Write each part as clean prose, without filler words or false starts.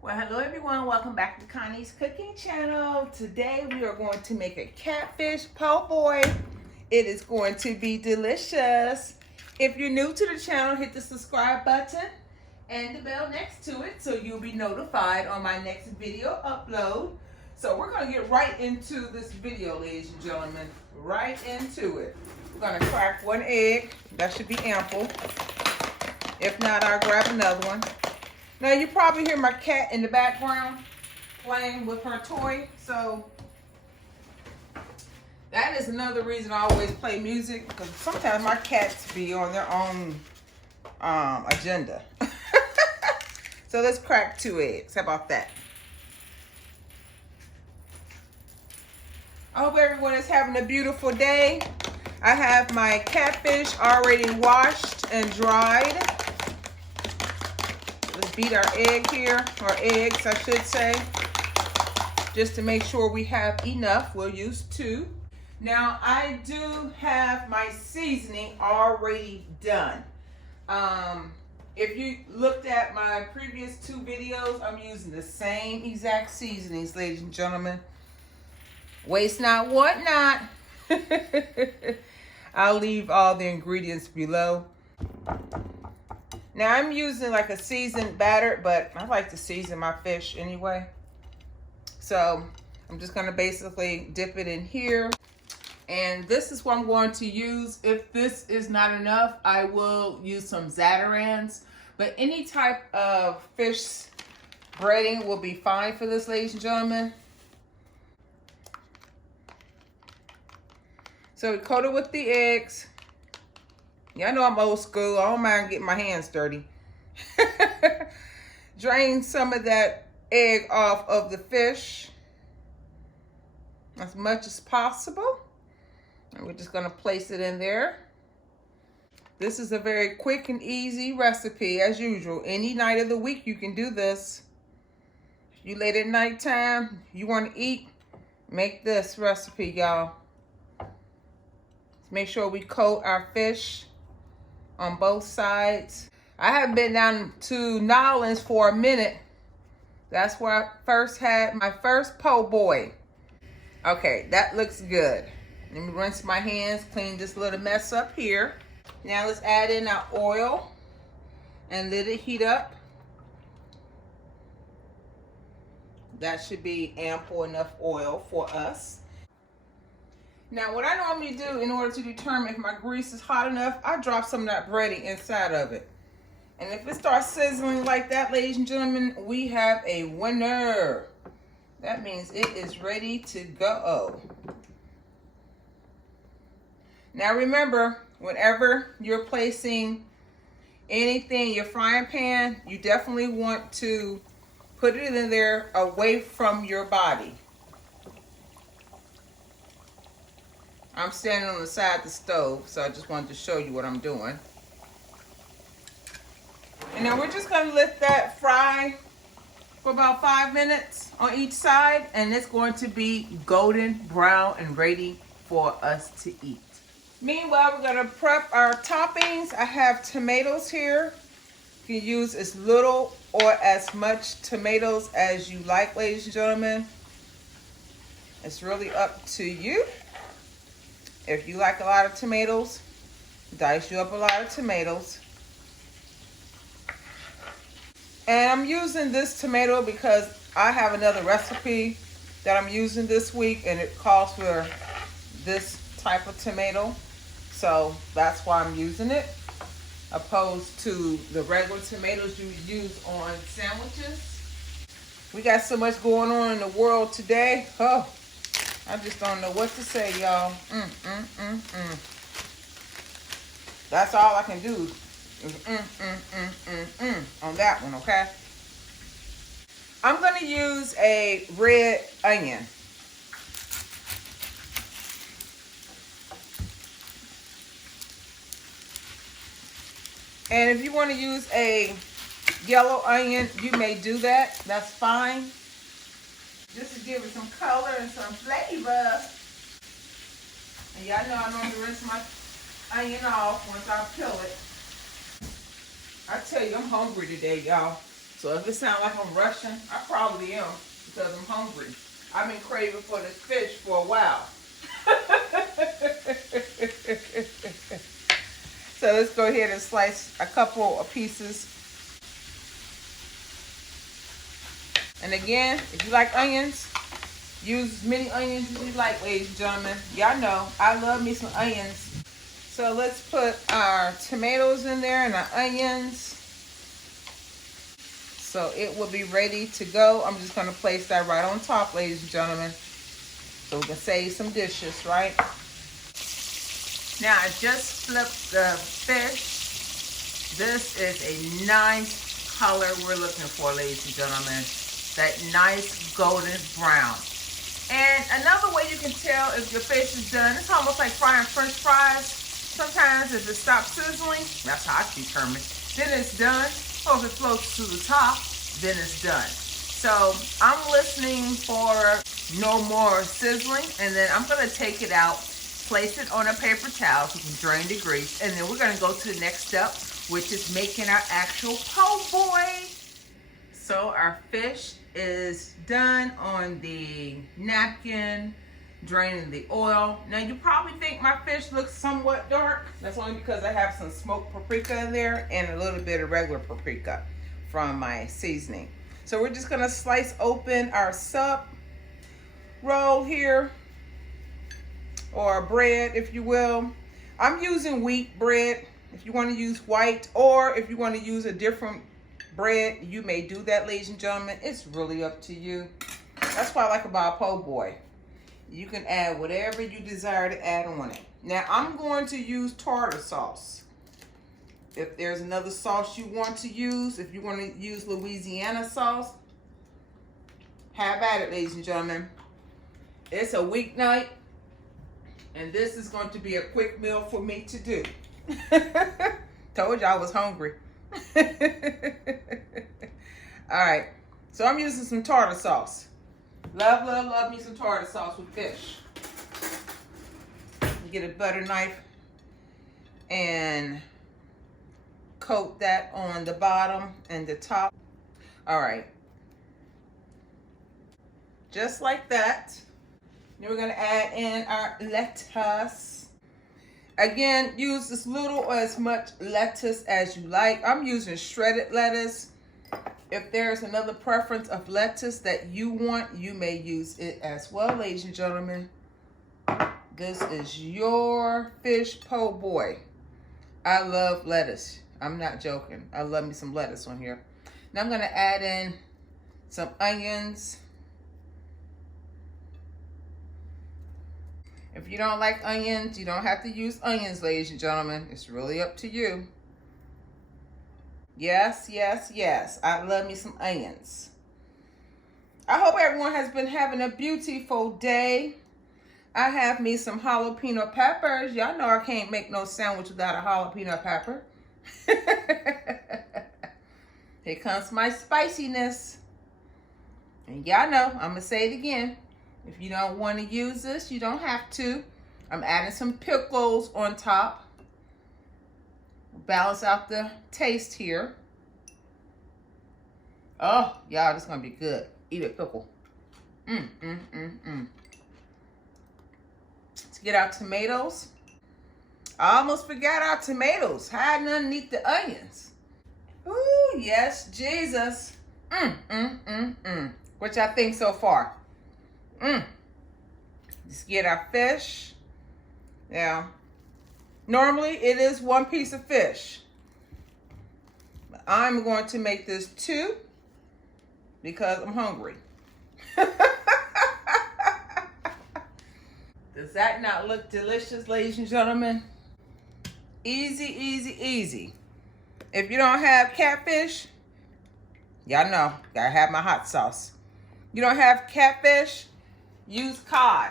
Well, hello everyone. Welcome back to Connie's cooking channel. Today we are going to make a catfish po' boy. It is going to be delicious. If you're new to the channel, hit the subscribe button and the bell next to it so you'll be notified on my next video upload. So we're going to get right into this video, ladies and gentlemen. Right into it. We're going to crack one egg. That should be ample. If not, I'll grab another one. Now you probably hear my cat in the background playing with her toy, so that is another reason I always play music, because sometimes my cats be on their own agenda. So let's crack 2 eggs. How about that? I hope everyone is having a beautiful day. I have my catfish already washed and dried. Let's beat our egg here, or eggs I should say, just to make sure we have enough. We'll use 2. Now I do have my seasoning already done. If you looked at my previous 2 videos, I'm using the same exact seasonings, ladies and gentlemen. Waste not, want not. I'll leave all the ingredients below. Now I'm using like a seasoned batter, but I like to season my fish anyway. So I'm just gonna basically dip it in here. And this is what I'm going to use. If this is not enough, I will use some Zatarain's. But any type of fish breading will be fine for this, ladies and gentlemen. So we coat it with the eggs. Y'all know I'm old school. I don't mind getting my hands dirty. Drain some of that egg off of the fish as much as possible. And we're just gonna place it in there. This is a very quick and easy recipe as usual. Any night of the week you can do this. If you late at nighttime, you wanna eat, make this recipe, y'all. Make sure we coat our fish on both sides. I haven't been down to Nolans for a minute. That's where I first had my first po' boy. Okay, that looks good. Let me rinse my hands, clean this little mess up here. Now let's add in our oil and let it heat up. That should be ample enough oil for us. Now, what I normally do in order to determine if my grease is hot enough, I drop some of that breading inside of it. And if it starts sizzling like that, ladies and gentlemen, we have a winner. That means it is ready to go. Now remember, whenever you're placing anything in your frying pan, you definitely want to put it in there away from your body. I'm standing on the side of the stove, so I just wanted to show you what I'm doing. And now we're just gonna let that fry for about 5 minutes on each side, and it's going to be golden brown and ready for us to eat. Meanwhile, we're gonna prep our toppings. I have tomatoes here. You can use as little or as much tomatoes as you like, ladies and gentlemen. It's really up to you. If you like a lot of tomatoes, dice you up a lot of tomatoes. And I'm using this tomato because I have another recipe that I'm using this week, and it calls for this type of tomato. So that's why I'm using it, opposed to the regular tomatoes you use on sandwiches. We got so much going on in the world today. Oh, I just don't know what to say, y'all. That's all I can do is on that one, okay? I'm gonna use a red onion. And if you want to use a yellow onion, you may do that. That's fine. Just to give it some color and some flavor. And y'all know I normally rinse my onion off once I peel it. I tell you, I'm hungry today, y'all. So if it sounds like I'm rushing, I probably am because I'm hungry. I've been craving for this fish for a while. So let's go ahead and slice a couple of pieces. And again, if you like onions, use as many onions as you like, ladies and gentlemen. Y'all know I love me some onions. So let's put our tomatoes in there and our onions. So it will be ready to go. I'm just going to place that right on top, ladies and gentlemen, so we can save some dishes, right? Now I just flipped the fish. This is a nice color we're looking for, ladies and gentlemen. That nice golden brown. And another way you can tell if your fish is done, it's almost like frying French fries. Sometimes if it stops sizzling, that's how I determine, then it's done. Or if it floats to the top, then it's done. So I'm listening for no more sizzling, and then I'm gonna take it out, place it on a paper towel so we can drain the grease, and then we're gonna go to the next step, which is making our actual po' boy. So our fish is done on the napkin, draining the oil. Now you probably think my fish looks somewhat dark. That's only because I have some smoked paprika in there and a little bit of regular paprika from my seasoning. So we're just gonna slice open our sub roll here, or bread if you will. I'm using wheat bread. If you want to use white, or if you want to use a different bread, you may do that, ladies and gentlemen. It's really up to you. That's what I like about a po' boy. You can add whatever you desire to add on it. Now I'm going to use tartar sauce. If there's another sauce you want to use, if you want to use Louisiana sauce, have at it, ladies and gentlemen. It's a weeknight, and this is going to be a quick meal for me to do. Told you I was hungry. All right, so I'm using some tartar sauce. Love, love, love me some tartar sauce with fish. You get a butter knife and coat that on the bottom and the top. All right, just like that. Then we're gonna add in our lettuce. Again, use as little or as much lettuce as you like. I'm using shredded lettuce. If there's another preference of lettuce that you want, you may use it as well, ladies and gentlemen. This is your fish po' boy. I love lettuce. I'm not joking. I love me some lettuce on here. Now I'm gonna add in some onions. If you don't like onions, you don't have to use onions, ladies and gentlemen. It's really up to you. Yes, yes, yes. I love me some onions. I hope everyone has been having a beautiful day. I have me some jalapeno peppers. Y'all know I can't make no sandwich without a jalapeno pepper. Here comes my spiciness. And y'all know, I'm going to say it again. If you don't want to use this, you don't have to. I'm adding some pickles on top. Balance out the taste here. Oh, y'all, this is going to be good. Eat a pickle. Let's get our tomatoes. I almost forgot our tomatoes. Hiding underneath the onions. Ooh, yes, Jesus. What y'all think so far? Let's get our fish. Now, normally it is one piece of fish. But I'm going to make this two because I'm hungry. Does that not look delicious, ladies and gentlemen? Easy, easy, easy. If you don't have catfish, y'all know, gotta have my hot sauce. You don't have catfish, use cod.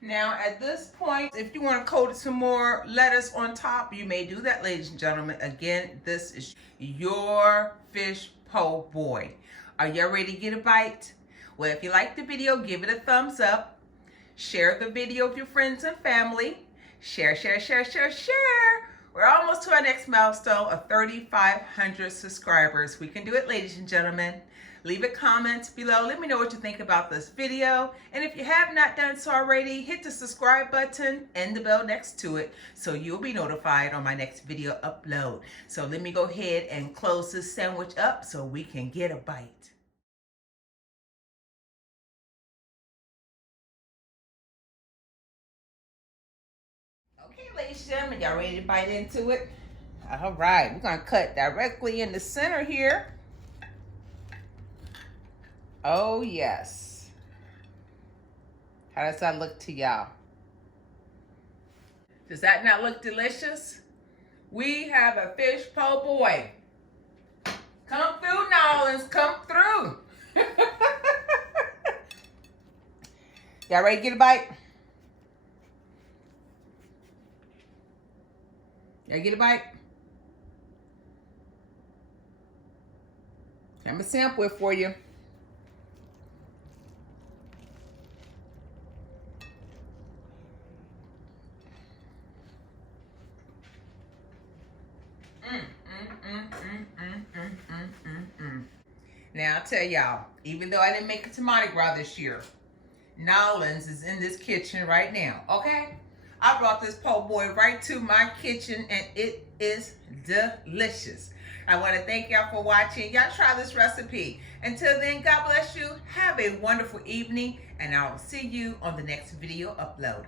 Now at this point, if you want to coat it some more lettuce on top, you may do that, ladies and gentlemen. Again, this is your fish po' boy. Are y'all ready to get a bite? Well, if you like the video, give it a thumbs up. Share the video with your friends and family. Share, share, share, share, share. We're almost to our next milestone of 3,500 subscribers. We can do it, ladies and gentlemen. Leave a comment below. Let me know what you think about this video. And if you have not done so already, hit the subscribe button and the bell next to it so you'll be notified on my next video upload. So let me go ahead and close this sandwich up so we can get a bite. Okay, ladies and gentlemen, y'all ready to bite into it? All right, we're gonna cut directly in the center here. Oh, yes. How does that look to y'all? Does that not look delicious? We have a fish po' boy. Come through, Nolans, come through. Y'all ready to get a bite? Y'all get a bite? I'm gonna sample it for you. Now, I'll tell y'all, even though I didn't make it to Mardi Gras this year, Nolans is in this kitchen right now, okay? I brought this po' boy right to my kitchen, and it is delicious. I want to thank y'all for watching. Y'all try this recipe. Until then, God bless you. Have a wonderful evening, and I'll see you on the next video upload.